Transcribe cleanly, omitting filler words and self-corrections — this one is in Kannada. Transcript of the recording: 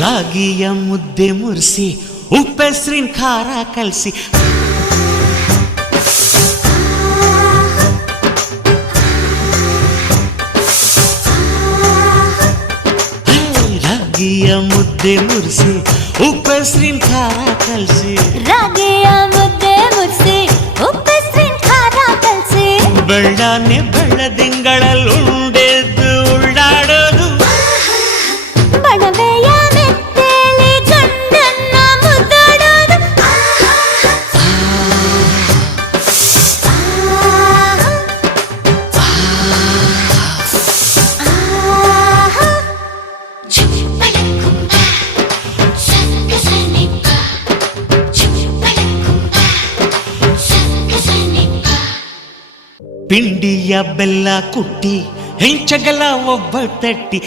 ರಾಗಿಯ ಮುದ್ದೆ ಮುರಿಸಿ ಉಪ್ಪೆಸರಿನ ಖಾರ ಕಲಸಿ ರಾಗಿಯ ಮುದ್ದೆ ಮುರಿಸಿ ಉಪ್ಪೆಸರಿನ ಖಾರ ಕಲಸಿ ರಾಗಿಯ ಮುದ್ದೆ ಮುರಿಸಿ ಉಪ್ಪೆಸರಿನ ಖಾರ ಕಲಸಿ ಬೆಳ್ಳನೆ ಬೆಳ್ಳದಿಂಗಳಲ್ಲುಂಡೆದ್ದು ಉಳ್ಳಾಡೋದು ಬಣವೆಯ ಮೆತ್ತೇಲಿ ಗಂಡನ್ನ ಮುದ್ದಾಡೋದು ಪಿಂಡಿಯ ಬೆಲ್ಲ ಕುಟ್ಟಿ ಹೆಂಚಗಲ ಒಬ್ಬ ತಟ್ಟಿ